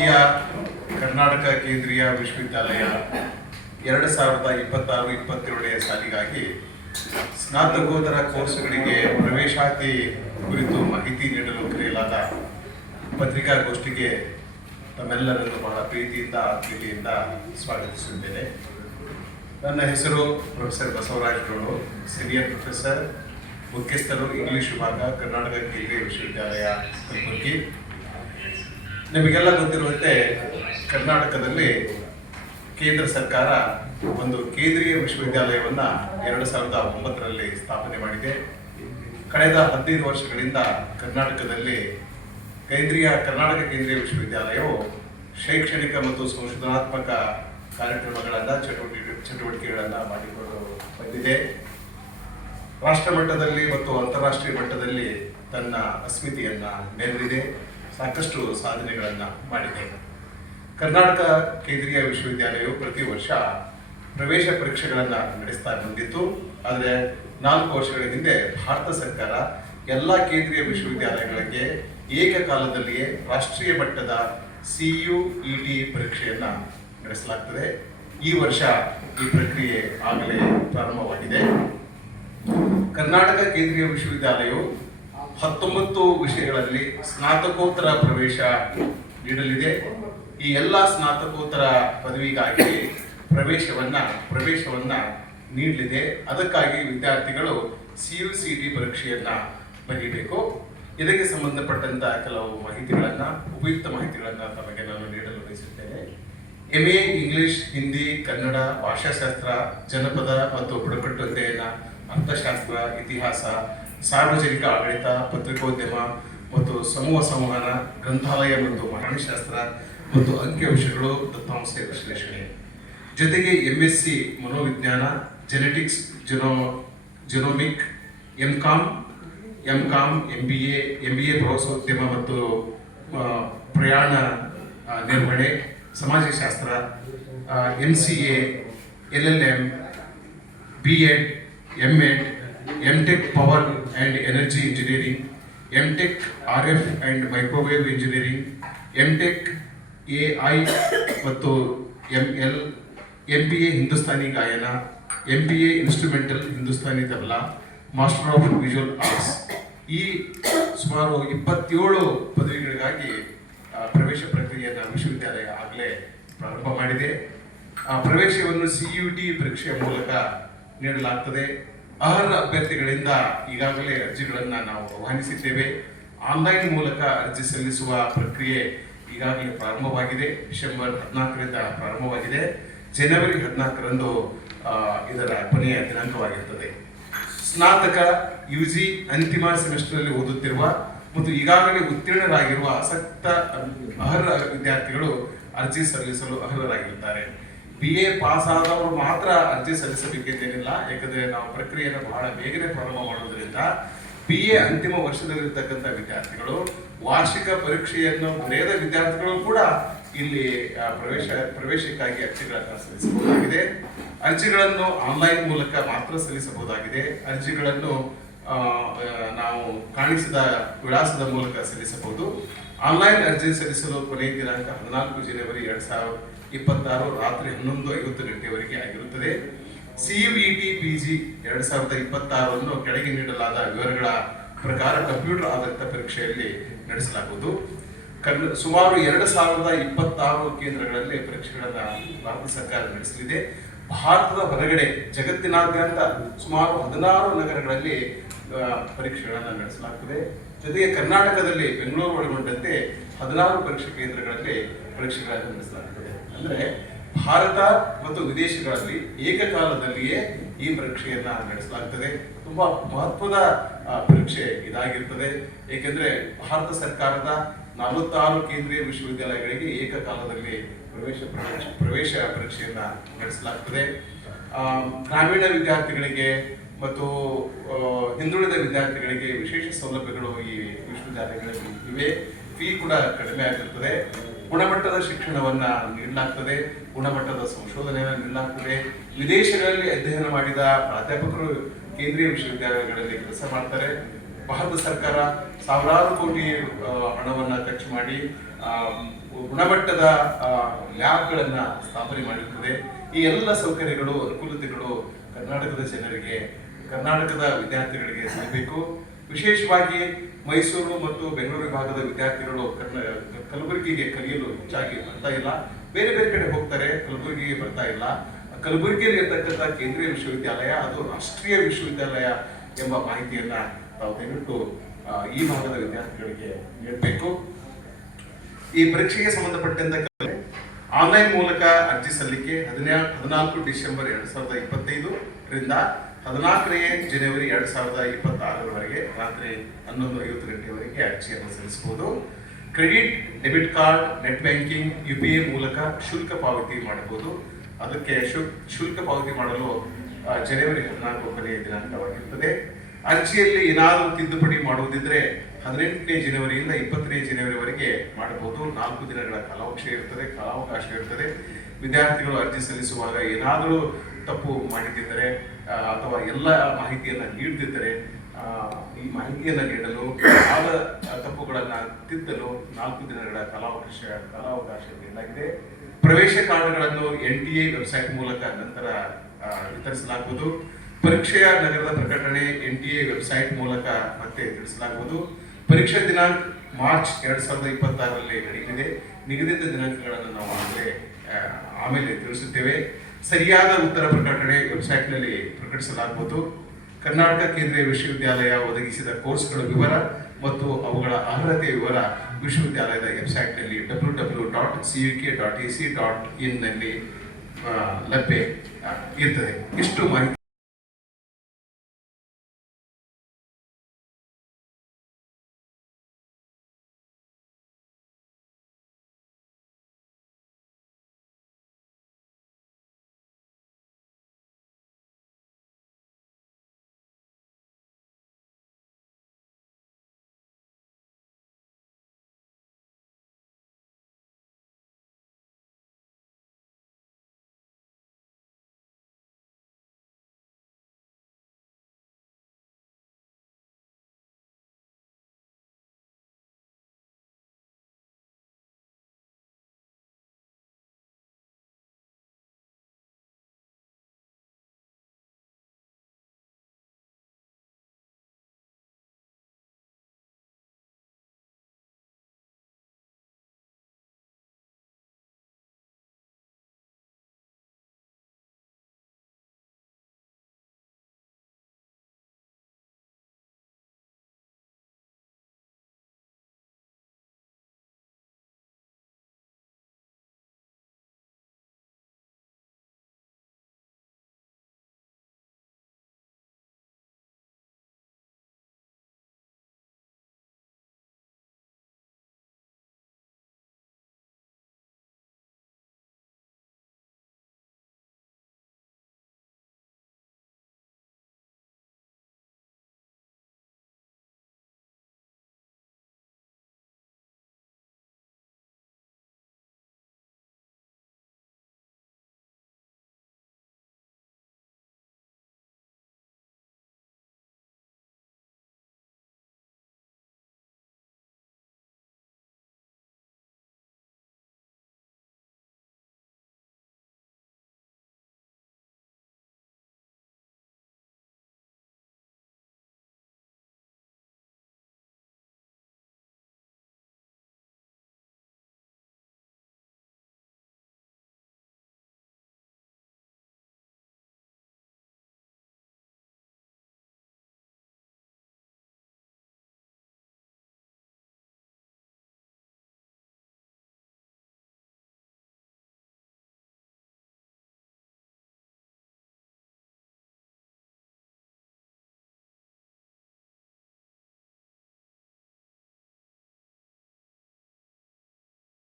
ದ್ವಿತೀಯ ಕರ್ನಾಟಕ ಕೇಂದ್ರೀಯ ವಿಶ್ವವಿದ್ಯಾಲಯ 2026-27ನೇ ಸಾಲಿಗಾಗಿ ಸ್ನಾತಕೋತ್ತರ ಕೋರ್ಸ್ಗಳಿಗೆ ಪ್ರವೇಶಾತಿ ಕುರಿತು ಮಾಹಿತಿ ನೀಡಲು ಕರೆಯಲಾದ ಪತ್ರಿಕಾಗೋಷ್ಠಿಗೆ ತಮ್ಮೆಲ್ಲರನ್ನು ಬಹಳ ಪ್ರೀತಿಯಿಂದ ಆತ್ಮೀಯತೆಯಿಂದ ಸ್ವಾಗತಿಸುತ್ತೇನೆ. ನನ್ನ ಹೆಸರು ಪ್ರೊಫೆಸರ್ ಬಸವರಾಜ್ ಗೌಡು, ಸೀನಿಯರ್ ಪ್ರೊಫೆಸರ್, ಮುಖ್ಯಸ್ಥರು ಇಂಗ್ಲಿಷ್ ವಿಭಾಗ, ಕರ್ನಾಟಕ ಕೇಂದ್ರೀಯ ವಿಶ್ವವಿದ್ಯಾಲಯ ಕಲಬುರಗಿ. ನಿಮಗೆಲ್ಲ ಗೊತ್ತಿರುವಂತೆ ಕರ್ನಾಟಕದಲ್ಲಿ ಕೇಂದ್ರ ಸರ್ಕಾರ ಒಂದು ಕೇಂದ್ರೀಯ ವಿಶ್ವವಿದ್ಯಾಲಯವನ್ನು 2009ರಲ್ಲಿ ಸ್ಥಾಪನೆ ಮಾಡಿದೆ. ಕಳೆದ 15 ವರ್ಷಗಳಿಂದ ಕರ್ನಾಟಕದಲ್ಲಿ ಕರ್ನಾಟಕ ಕೇಂದ್ರೀಯ ವಿಶ್ವವಿದ್ಯಾಲಯವು ಶೈಕ್ಷಣಿಕ ಮತ್ತು ಸಂಶೋಧನಾತ್ಮಕ ಕಾರ್ಯಕ್ರಮಗಳನ್ನು ಚಟುವಟಿಕೆಗಳನ್ನು ಮಾಡಿಕೊಂಡು ಬಂದಿದೆ. ರಾಷ್ಟ್ರ ಮಟ್ಟದಲ್ಲಿ ಮತ್ತು ಅಂತಾರಾಷ್ಟ್ರೀಯ ಮಟ್ಟದಲ್ಲಿ ತನ್ನ ಅಸ್ಮಿತೆಯನ್ನು ಮೆರೆದಿದೆ, ಸಾಕಷ್ಟು ಸಾಧನೆಗಳನ್ನು ಮಾಡಿದೆ. ಕರ್ನಾಟಕ ಕೇಂದ್ರೀಯ ವಿಶ್ವವಿದ್ಯಾಲಯವು ಪ್ರತಿ ವರ್ಷ ಪ್ರವೇಶ ಪರೀಕ್ಷೆಗಳನ್ನು ನಡೆಸ್ತಾ ಬಂದಿತ್ತು. ಆದರೆ 4 ವರ್ಷಗಳ ಹಿಂದೆ ಭಾರತ ಸರ್ಕಾರ ಎಲ್ಲ ಕೇಂದ್ರೀಯ ವಿಶ್ವವಿದ್ಯಾಲಯಗಳಿಗೆ ಏಕಕಾಲದಲ್ಲಿಯೇ ರಾಷ್ಟ್ರೀಯ ಮಟ್ಟದ CUET ಪರೀಕ್ಷೆಯನ್ನು ನಡೆಸಲಾಗ್ತದೆ. ಈ ವರ್ಷ ಈ ಪ್ರಕ್ರಿಯೆ ಆಗಲೇ ಪ್ರಾರಂಭವಾಗಿದೆ. ಕರ್ನಾಟಕ ಕೇಂದ್ರೀಯ ವಿಶ್ವವಿದ್ಯಾಲಯವು 19 ವಿಷಯಗಳಲ್ಲಿ ಸ್ನಾತಕೋತ್ತರ ಪ್ರವೇಶ ನೀಡಲಿದೆ. ಈ ಎಲ್ಲ ಸ್ನಾತಕೋತ್ತರ ಪದವಿಗಾಗಿ ಪ್ರವೇಶವನ್ನ ನೀಡಲಿದೆ. ಅದಕ್ಕಾಗಿ ವಿದ್ಯಾರ್ಥಿಗಳು CUCET ಪರೀಕ್ಷೆಯನ್ನ ಬರೀಬೇಕು. ಇದಕ್ಕೆ ಸಂಬಂಧಪಟ್ಟಂತ ಕೆಲವು ಉಪಯುಕ್ತ ಮಾಹಿತಿಗಳನ್ನು ತಮಗೆ ನಾನು ನೀಡಲು ಬಯಸುತ್ತೇನೆ. MA ಇಂಗ್ಲಿಷ್, ಹಿಂದಿ, ಕನ್ನಡ, ಭಾಷಾಶಾಸ್ತ್ರ, ಜನಪದ ಮತ್ತು ಬುಡಕಟ್ಟು ಅಧ್ಯಯನ, ಅರ್ಥಶಾಸ್ತ್ರ, ಇತಿಹಾಸ, ಸಾರ್ವಜನಿಕ ಆಡಳಿತ, ಪತ್ರಿಕೋದ್ಯಮ ಮತ್ತು ಸಮೂಹ ಸಂವಹನ, ಗ್ರಂಥಾಲಯ ಮತ್ತು ಪ್ರಾಣಿಶಾಸ್ತ್ರ ಮತ್ತು ಅಂಕಿಅಂಶಗಳು, ದತ್ತಾಂಶ ವಿಶ್ಲೇಷಣೆ. ಜೊತೆಗೆ MSc ಮನೋವಿಜ್ಞಾನ, ಜೆನೆಟಿಕ್ಸ್, ಜೆನೋಮಿಕ್, MCOM, MBA ಪ್ರವಾಸೋದ್ಯಮ ಮತ್ತು ಪ್ರಯಾಣ ನಿರ್ವಹಣೆ, ಸಮಾಜಶಾಸ್ತ್ರ, MCA, LLM, B.Ed, M.Ed, M.Tech power and energy engineering, M.Tech RF and microwave engineering, M.Tech AI ಮತ್ತು MBA ಹಿಂದೂಸ್ತಾನಿ ಗಾಯನ, MBA instrumental Hindustani tabla, master of visual arts. ಈ ಸುಮಾರು 27 ಪದವಿಗಳಿಗಾಗಿ ಪ್ರವೇಶ ಪ್ರಕ್ರಿಯೆಯನ್ನು ವಿಶ್ವವಿದ್ಯಾಲಯ ಆಗಲೇ ಪ್ರಾರಂಭ ಮಾಡಿದೆ. ಪ್ರವೇಶವನ್ನು CUET ಪರೀಕ್ಷೆಯ ಮೂಲಕ ನೀಡಲಾಗ್ತದೆ. ಅರ್ಹ ಅಭ್ಯರ್ಥಿಗಳಿಂದ ಈಗಾಗಲೇ ಅರ್ಜಿಗಳನ್ನು ನಾವು ಆಹ್ವಾನಿಸಿದ್ದೇವೆ. ಆನ್ಲೈನ್ ಮೂಲಕ ಅರ್ಜಿ ಸಲ್ಲಿಸುವ ಪ್ರಕ್ರಿಯೆ ಈಗಾಗಲೇ ಪ್ರಾರಂಭವಾಗಿದೆ. ಡಿಸೆಂಬರ್ 14ರಿಂದ ಪ್ರಾರಂಭವಾಗಿದೆ. ಜನವರಿ 14ರಂದು ಇದರ ಕೊನೆಯ ದಿನಾಂಕವಾಗಿರುತ್ತದೆ. ಸ್ನಾತಕ, UG ಅಂತಿಮ ಸೆಮಿಸ್ಟರ್ನಲ್ಲಿ ಓದುತ್ತಿರುವ ಮತ್ತು ಈಗಾಗಲೇ ಉತ್ತೀರ್ಣರಾಗಿರುವ ಆಸಕ್ತ ಅರ್ಹ ವಿದ್ಯಾರ್ಥಿಗಳು ಅರ್ಜಿ ಸಲ್ಲಿಸಲು ಅರ್ಹರಾಗಿರುತ್ತಾರೆ. BA ಪಾಸ್ ಆದವರು ಮಾತ್ರ ಅರ್ಜಿ ಸಲ್ಲಿಸಬೇಕೆಂದೇನಿಲ್ಲ. ಯಾಕಂದರೆ ನಾವು ಪ್ರಕ್ರಿಯೆಯನ್ನು ಬಹಳ ಬೇಗನೆ ಪ್ರಾರಂಭ ಮಾಡೋದ್ರಿಂದ BA ಅಂತಿಮ ವರ್ಷದಲ್ಲಿರ್ತಕ್ಕಂಥ ವಿದ್ಯಾರ್ಥಿಗಳು, ವಾರ್ಷಿಕ ಪರೀಕ್ಷೆಯನ್ನು ಬರೆಯದ ವಿದ್ಯಾರ್ಥಿಗಳು ಕೂಡ ಇಲ್ಲಿ ಪ್ರವೇಶಕ್ಕಾಗಿ ಅರ್ಜಿಗಳನ್ನು ಸಲ್ಲಿಸಬಹುದಾಗಿದೆ. ಅರ್ಜಿಗಳನ್ನು ಆನ್ಲೈನ್ ಮೂಲಕ ಮಾತ್ರ ಸಲ್ಲಿಸಬಹುದಾಗಿದೆ. ಅರ್ಜಿಗಳನ್ನು ನಾವು ಕಾಣಿಸಿದ ವಿಳಾಸದ ಮೂಲಕ ಸಲ್ಲಿಸಬಹುದು. ಆನ್ಲೈನ್ ಅರ್ಜಿ ಸಲ್ಲಿಸಲು ಕೊನೆಯ ದಿನಾಂಕ 14 ಜನವರಿ 2026 ರಾತ್ರಿ 11:50 ಗಂಟೆವರೆಗೆ ಆಗಿರುತ್ತದೆ. CUET PG 2026 ಕೆಳಗೆ ನೀಡಲಾದ ವಿವರಗಳ ಪ್ರಕಾರ ಕಂಪ್ಯೂಟರ್ ಆಧಾರಿತ ಪರೀಕ್ಷೆಯಲ್ಲಿ ನಡೆಸಲಾಗುವುದು. ಸುಮಾರು 2026 ಕೇಂದ್ರಗಳಲ್ಲಿ ಪರೀಕ್ಷೆಗಳನ್ನು ಭಾರತ ಸರ್ಕಾರ ನಡೆಸಲಿದೆ. ಭಾರತದ ಹೊರಗಡೆ ಜಗತ್ತಿನಾದ್ಯಂತ ಸುಮಾರು 16 ನಗರಗಳಲ್ಲಿ ಪರೀಕ್ಷೆಗಳನ್ನು ನಡೆಸಲಾಗುತ್ತದೆ. ಜೊತೆಗೆ ಕರ್ನಾಟಕದಲ್ಲಿ ಬೆಂಗಳೂರು ಒಳಗೊಂಡಂತೆ 16 ಪರೀಕ್ಷಾ ಕೇಂದ್ರಗಳಲ್ಲಿ ಪರೀಕ್ಷೆಗಳನ್ನು ನಡೆಸಲಾಗುತ್ತದೆ. ಅಂದರೆ ಭಾರತ ಮತ್ತು ವಿದೇಶಗಳಲ್ಲಿ ಏಕಕಾಲದಲ್ಲಿಯೇ ಈ ಪರೀಕ್ಷೆಯನ್ನ ನಡೆಸಲಾಗುತ್ತದೆ. ತುಂಬಾ ಮಹತ್ವದ ಪರೀಕ್ಷೆ ಇದಾಗಿರ್ತದೆ. ಏಕೆಂದರೆ ಭಾರತ ಸರ್ಕಾರದ 46 ಕೇಂದ್ರೀಯ ವಿಶ್ವವಿದ್ಯಾಲಯಗಳಿಗೆ ಏಕಕಾಲದಲ್ಲಿ ಪ್ರವೇಶ ಪರೀಕ್ಷೆಯನ್ನ ನಡೆಸಲಾಗುತ್ತದೆ. ಗ್ರಾಮೀಣ ವಿದ್ಯಾರ್ಥಿಗಳಿಗೆ ಮತ್ತು ಹಿಂದುಳಿದ ವಿದ್ಯಾರ್ಥಿಗಳಿಗೆ ವಿಶೇಷ ಸೌಲಭ್ಯಗಳು ಈ ವಿಶ್ವವಿದ್ಯಾಲಯಗಳಲ್ಲಿ ಇವೆ. ಫೀ ಕೂಡ ಕಡಿಮೆ ಆಗಿರುತ್ತದೆ. ಗುಣಮಟ್ಟದ ಶಿಕ್ಷಣವನ್ನ ನೀಡಲಾಗ್ತದೆ, ಗುಣಮಟ್ಟದ ಸಂಶೋಧನೆಯನ್ನು ನೀಡಲಾಗ್ತದೆ. ವಿದೇಶಗಳಲ್ಲಿ ಅಧ್ಯಯನ ಮಾಡಿದ ಪ್ರಾಧ್ಯಾಪಕರು ಕೇಂದ್ರೀಯ ವಿಶ್ವವಿದ್ಯಾಲಯಗಳಲ್ಲಿ ಕೆಲಸ ಮಾಡ್ತಾರೆ. ಭಾರತ ಸರ್ಕಾರ ಸಾವಿರಾರು ಕೋಟಿ ಹಣವನ್ನು ಖರ್ಚು ಮಾಡಿ ಗುಣಮಟ್ಟದ ಲ್ಯಾಬ್ಗಳನ್ನು ಸ್ಥಾಪನೆ ಮಾಡಿರುತ್ತದೆ. ಈ ಎಲ್ಲ ಸೌಕರ್ಯಗಳು, ಅನುಕೂಲತೆಗಳು ಕರ್ನಾಟಕದ ಜನರಿಗೆ, ಕರ್ನಾಟಕದ ವಿದ್ಯಾರ್ಥಿಗಳಿಗೆ ಸಿಗಬೇಕು. ವಿಶೇಷವಾಗಿ ಮೈಸೂರು ಮತ್ತು ಬೆಂಗಳೂರು ವಿಭಾಗದ ವಿದ್ಯಾರ್ಥಿಗಳು ಕಲಬುರಗಿಗೆ ಕಲಿಯಲು ಹೆಚ್ಚಾಗಿ ಬರ್ತಾ ಇಲ್ಲ. ಬೇರೆ ಬೇರೆ ಕಡೆ ಹೋಗ್ತಾರೆ, ಕಲಬುರಗಿಗೆ ಬರ್ತಾ ಇಲ್ಲ. ಕಲಬುರಗಿಯಲ್ಲಿ ಇರ್ತಕ್ಕಂಥ ಕೇಂದ್ರೀಯ ವಿಶ್ವವಿದ್ಯಾಲಯ ಅದು ರಾಷ್ಟ್ರೀಯ ವಿಶ್ವವಿದ್ಯಾಲಯ ಎಂಬ ಮಾಹಿತಿಯನ್ನ ತಾವು ದಯವಿಟ್ಟು ಈ ಭಾಗದ ವಿದ್ಯಾರ್ಥಿಗಳಿಗೆ ನೀಡಬೇಕು. ಈ ಪರೀಕ್ಷೆಗೆ ಸಂಬಂಧಪಟ್ಟಂತೆ ಆನ್ಲೈನ್ ಮೂಲಕ ಅರ್ಜಿ ಸಲ್ಲಿಕೆ 14 ಡಿಸೆಂಬರ್ 2025 ರಿಂದ 14 ಜನವರಿ 2026 ರಾತ್ರಿ 11:50 ಗಂಟೆವರೆಗೆ ಅರ್ಜಿಯನ್ನು ಸಲ್ಲಿಸಬಹುದು. Credit, debit card, net banking, UPI ಮೂಲಕ ಶುಲ್ಕ ಪಾವತಿ ಮಾಡಬಹುದು. ಅದಕ್ಕೆ ಶುಲ್ಕ ಪಾವತಿ ಮಾಡಲು ಜನವರಿ 14 ಕೊನೆಯ ದಿನಾಂಕವಾಗಿರುತ್ತದೆ. ಅರ್ಜಿಯಲ್ಲಿ ಏನಾದರೂ ತಿದ್ದುಪಡಿ ಮಾಡುವುದಿದ್ರೆ 18 ಜನವರಿಯಿಂದ 20 ಜನವರಿವರೆಗೆ ಮಾಡಬಹುದು. 4 ದಿನಗಳ ಕಾಲಾವಕಾಶ ಇರ್ತದೆ. ವಿದ್ಯಾರ್ಥಿಗಳು ಅರ್ಜಿ ಸಲ್ಲಿಸುವಾಗ ಏನಾದರೂ ತಪ್ಪು ಮಾಡಿದ್ದರೆ ಅಥವಾ ಎಲ್ಲ ಮಾಹಿತಿಯನ್ನು ನೀಡದಿದ್ದರೆ ಈ ಮಾಹಿತಿಯನ್ನು ನೀಡಲು ಆದ ತಪ್ಪುಗಳನ್ನು ತಿದ್ದಲು 4 ದಿನಗಳ ಕಾಲಾವಕಾಶ ನೀಡಲಾಗಿದೆ. ಪ್ರವೇಶ ಕಾರ್ಡ್ಗಳನ್ನು NTA ವೆಬ್ಸೈಟ್ ಮೂಲಕ ನಂತರ ವಿತರಿಸಲಾಗುವುದು. ಪರೀಕ್ಷೆಯ ನಗರದ ಪ್ರಕಟಣೆ NTA ವೆಬ್ಸೈಟ್ ಮೂಲಕ ಮತ್ತೆ ತಿಳಿಸಲಾಗುವುದು. ಪರೀಕ್ಷಾ ದಿನಾಂಕ ಮಾರ್ಚ್ 2026ರಲ್ಲಿ ನಡೆಯಲಿದೆ. ನಿಗದಿತ ದಿನಾಂಕಗಳನ್ನು ನಾವು ಆಮೇಲೆ ತಿಳಿಸುತ್ತೇವೆ. ಸರಿಯಾದ ಉತ್ತರ ಪ್ರಕಟಣೆ ವೆಬ್ಸೈಟ್ನಲ್ಲಿ ಪ್ರಕಟಿಸಲಾಗುವುದು. ಕರ್ನಾಟಕ ಕೇಂದ್ರೀಯ ವಿಶ್ವವಿದ್ಯಾಲಯ ಒದಗಿಸಿದ ಕೋರ್ಸ್ಗಳ ವಿವರ ಮತ್ತು ಅವುಗಳ ಅರ್ಹತೆಯ ವಿವರ ವಿಶ್ವವಿದ್ಯಾಲಯದ ವೆಬ್ಸೈಟ್ನಲ್ಲಿ www.cuk.ac.in ನಲ್ಲಿ ಲಭ್ಯ ಇರ್ತದೆ. ಇಷ್ಟು ಮಾಹಿತಿ